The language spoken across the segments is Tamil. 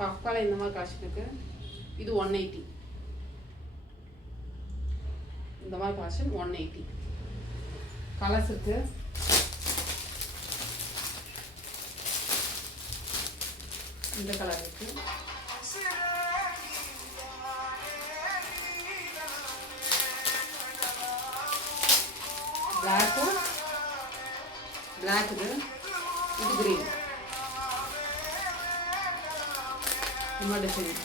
பஃப்கால இந்த மாதிரி கலெக்ஷன் இருக்குது. இது 180. இந்த மாதிரி கலெக்ஷன் 180. கலர்ஸ் இருக்குது. இந்த கலர் இருக்குது. பிளாக் இது கிரீன். இந்த டிசைன்.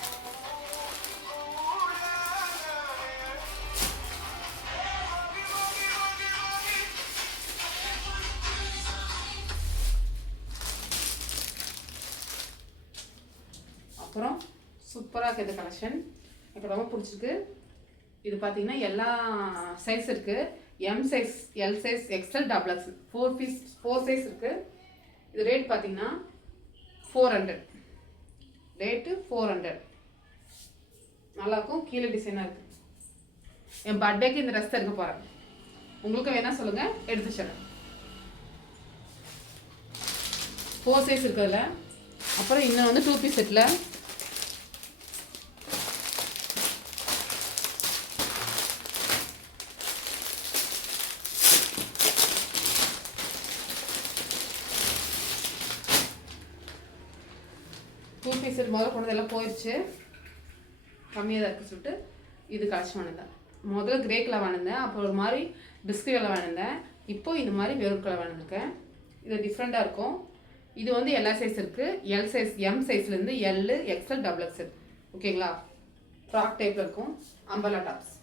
அப்புறம் சூப்பராக இருக்குது இந்த கலெக்ஷன். எனக்கு ரொம்ப பிடிச்சிருக்கு. இது பார்த்தீங்கன்னா எல்லா சைஸ் இருக்குது. M size, L size, XL, double XL, 4 size இருக்குது. இது ரேட் பார்த்தீங்கன்னா 400. ரேட்டு 400. நல்லாயிருக்கும். கீழே டிசைனாக இருக்குது. என் பர்த்டேக்கு இந்த ட்ரெஸ் எடுக்க போகிறேன். உங்களுக்கு வேணால் சொல்லுங்கள், எடுத்து வச்சிடறேன். 4 சைஸ் இருக்குதுல்ல. அப்புறம் இன்னும் வந்து 2 பீஸ் செட்டில் முதல்ல கொண்டது எல்லாம் போயிடுச்சு. கம்மியாக தான் இருக்குது சொல்லிட்டு இது கலெக்ஷன் வாங்கினேன். முதல்ல கிரே கலர் வாங்கினேன். அப்புறம் ஒரு மாதிரி பிஸ்கட் கலர் வாங்கினேன். இப்போது இந்த மாதிரி மெரூன் கலர் வாங்கியிருக்கேன். இது டிஃப்ரெண்ட்டாக இருக்கும். இது வந்து எல்லா சைஸ் இருக்குது. எல் சைஸ், எம் சைஸ்லேருந்து எல், எக்ஸ்எல், டபுள் எக்ஸ்எல். ஓகேங்களா? ஃப்ராக் டைப்பில் இருக்கும். Umbrella tops.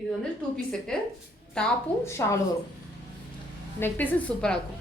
இது வந்து 2 பீஸ் செட்டு. டாப்பும் ஷாலும் வரும். நெக் பீஸும் சூப்பராக இருக்கும்.